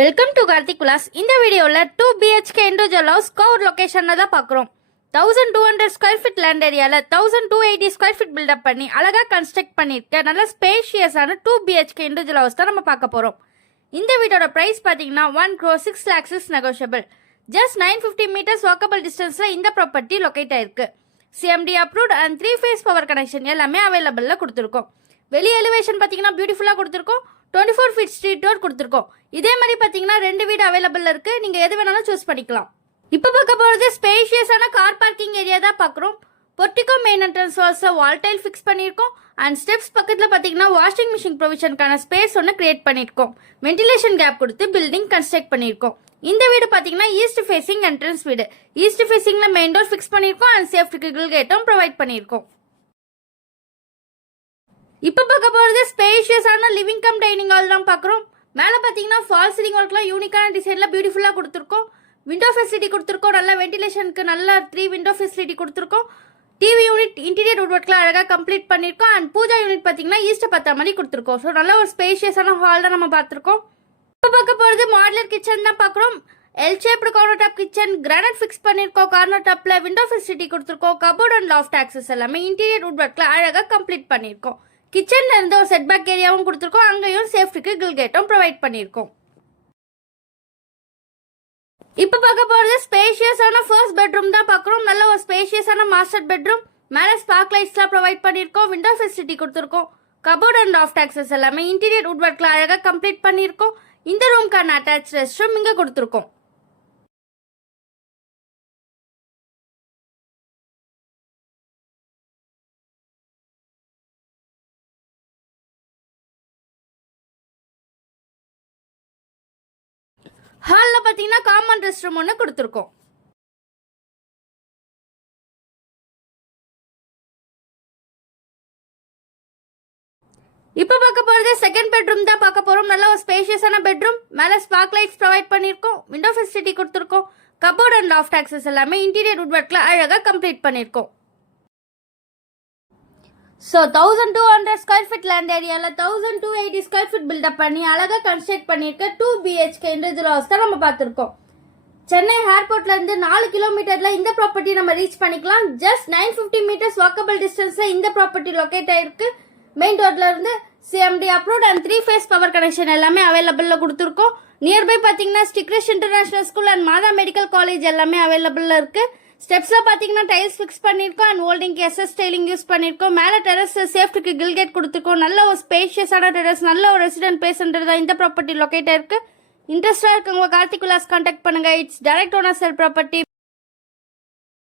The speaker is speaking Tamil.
Welcome to Karthik Vilas. இந்த வீடியோவில் 2 BHK இண்டிவிஜுவல் ஹவுஸ் கோவர் லொக்கேஷனில் தான் பார்க்குறோம். 1200 ஸ்கொயர் ஃபீட் லேண்ட் ஏரியாவில் 1280 ஸ்கொயர் ஃபீட் பில்டப் பண்ணி அழகாக கன்ஸ்ட்ரக்ட் பண்ணியிருக்க நல்ல ஸ்பேஷியஸான 2 BHK இண்டிவிஜுவல் ஹவுஸ் தான் நம்ம பார்க்க போகிறோம். இந்த வீடோட ப்ரைஸ் பார்த்தீங்கன்னா 1,06 lakhs is negotiable. Just 950 meters walkable டிஸ்டன்ஸில் இந்த ப்ராப்பர்ட்டி லொக்கேட் ஆயிருக்கு. CMD approved and 3 phase power connection எல்லாமே அவைலபிளில் கொடுத்துருக்கோம். வெளி எலிவேஷன் பார்த்தீங்கன்னா பியூட்டிஃபுல்லாக கொடுத்துருக்கோம். 24 feet ஸ்ட்ரீட் ரோட் கொடுத்துருக்கோம். இதே மாதிரி பார்த்தீங்கன்னா 2 வீடு அவைலபிள் இருக்கு. நீங்க எது வேணாலும் சூஸ் பண்ணிக்கலாம். இப்போ பார்க்க போறது ஸ்பேஷியஸான கார் பார்க்கிங் ஏரியா தான் பார்க்குறோம். பொர்டிகோ மெயின் என்ட்ரன்ஸ் வால்ஸை வால் டைல் ஃபிக்ஸ் பண்ணியிருக்கோம். அண்ட் ஸ்டெப்ஸ் பக்கத்தில் பார்த்தீங்கன்னா வாஷிங் மிஷின் ப்ரொவிஷனுக்கான ஸ்பேஸ் ஒன்று கிரியேட் பண்ணியிருக்கோம். வென்டிலேஷன் கேப் கொடுத்து பில்டிங் கன்ஸ்ட்ரக்ட் பண்ணியிருக்கோம். இந்த வீடு பார்த்தீங்கன்னா ஈஸ்ட் ஃபேசிங் என்ட்ரன்ஸ் வீடு. ஈஸ்ட் ஃபேசிங்ல மெயின் டோர் ஃபிக்ஸ் பண்ணியிருக்கோம். அண்ட் சேஃப்டி கிரில் கேட்டும் ப்ரொவைட் பண்ணியிருக்கோம். இப்போ பார்க்க போகிறது ஸ்பேஷியஸான லிவிங் கம் டைனிங் ஹால் தான் பார்க்குறோம். மேலே பார்த்தீங்கன்னா ஃபால் சீலிங் ஒர்க்லாம் யூனிக்கான டிசைனில் பியூட்டிஃபுல்லாக கொடுத்துருக்கோம். விண்டோ ஃபெசிலிட்டி கொடுத்துருக்கோம். நல்ல வென்டிலேஷனுக்கு நல்ல 3 விண்டோ ஃபெசிலிட்டி கொடுத்துருக்கோம். டிவி யூனிட் இன்டீரியர் வுட் ஒர்க்லாம் அழகாக கம்ப்ளீட் பண்ணியிருக்கோம். அண்ட் பூஜா யூனிட் பார்த்தீங்கன்னா ஈஸ்ட் பத்தா மாதிரி கொடுத்துருக்கோம். ஸோ நல்ல ஒரு ஸ்பேஷியஸான ஹால் தான் நம்ம பார்த்துருக்கோம். இப்போ பார்க்க போகிறது மாடலர் கிச்சன் தான் பார்க்குறோம். L shaped corner top kitchen, granite fix பண்ணியிருக்கோம். கார்னர் டாப்பில் விண்டோ ஃபெசிலிட்டி கொடுத்துருக்கோம். கபோர்ட் அண்ட் லாஃப்ட் ஆக்சஸ் எல்லாமே இன்டீரியர் வுட் ஒர்க்கில் அழகாக கம்ப்ளீட் பண்ணியிருக்கோம். கிச்சன்ல இருந்து ஒரு செட் பேக் ஏரியாவும் கொடுத்துருக்கோம். அங்கேயும் சேஃப்டிக்கு கிரில் கேட்டும் ப்ரொவைட் பண்ணியிருக்கோம். இப்போ பார்க்க போகிறது ஸ்பேஷியஸான ஃபர்ஸ்ட் பெட்ரூம் தான் பார்க்குறோம். நல்ல ஒரு ஸ்பேஷியஸான மாஸ்டர் பெட்ரூம். மேலே ஸ்பார்க் லைட்ஸ்லாம் ப்ரொவைட் பண்ணியிருக்கோம். விண்டோ ஃபெசிலிட்டி கொடுத்துருக்கோம். கபோர்ட் அண்ட் லாஃப்ட் ஆக்சஸ் எல்லாமே இன்டீரியர் வுட் ஒர்க்கில் அழகாக கம்ப்ளீட் பண்ணியிருக்கோம். இந்த ரூம்க்கான அட்டாச் ரெஸ்ட் ரூம் இங்கே கொடுத்துருக்கோம். ஹாலில் பார்த்தீங்கன்னா காமன் ரெஸ்ட் ரூம் ஒன்று கொடுத்துருக்கோம். இப்போ பார்க்க போகிறது செகண்ட் பெட்ரூம் தான் பார்க்க போகிறோம். நல்ல ஒரு ஸ்பேஷியஸான பெட்ரூம். மேலே ஸ்பார்க் லைட்ஸ் ப்ரொவைட் பண்ணியிருக்கோம். விண்டோ ஃபெசிலிட்டி கொடுத்துருக்கோம். கபோர்ட் அண்ட் லாஃப்ட் ஆக்சஸ் எல்லாமே இன்டீரியர் வுட் ஒர்க்கில் அழகாக கம்ப்ளீட் பண்ணியிருக்கோம். ஸோ 1200 ஸ்கொயர் ஃபீட் லேண்ட் ஏரியாவில் 1280 ஸ்கொயர் ஃபீட் பில்டப் பண்ணி அழகாக கன்ஸ்ட்ரக்ட் பண்ணியிருக்க 2 BHK இண்டிவிஜுவல் ஹவுஸ் தான் நம்ம பார்த்துருக்கோம். சென்னை ஏர்போர்ட்லேருந்து 4 கிலோமீட்டரில் இந்த ப்ராப்பர்ட்டி நம்ம ரீச் பண்ணிக்கலாம். ஜஸ்ட் 950 மீட்டர்ஸ் வாக்கபிள் டிஸ்டன்ஸில் இந்த ப்ராப்பர்ட்டி லொக்கேட் ஆயிருக்கு. மெயின் ரோட்ல இருந்து CMD approved and 3 phase power connection எல்லாமே அவைலபிளில் கொடுத்துருக்கோம். நியர்பை பார்த்தீங்கன்னா ஸ்டிக்ரிஷ் international school and Mata medical college எல்லாமே அவைலபிளில் இருக்கு. ஸ்டெப்ஸ்ல பாத்தீங்கன்னா டைல்ஸ் ஃபிக்ஸ் பண்ணிருக்கோம். And holding SS styling use பண்ணிருக்கோம். மேல டெரஸ் சேஃப்டிக்கு கிரில் கேட் கொடுத்துருக்கோம். நல்ல ஒரு ஸ்பேஷியஸான டெரஸ், நல்ல ஒரு ரெசிடென்ட் பிளேஸ் தான் இந்த ப்ராப்பர்ட்டி லொக்கேட் இருக்கு. இன்ட்ரெஸ்டா இருக்கவங்க கார்த்திக் விலாஸ் கான்டாக்ட் பண்ணுங்க. It's direct owner sell property.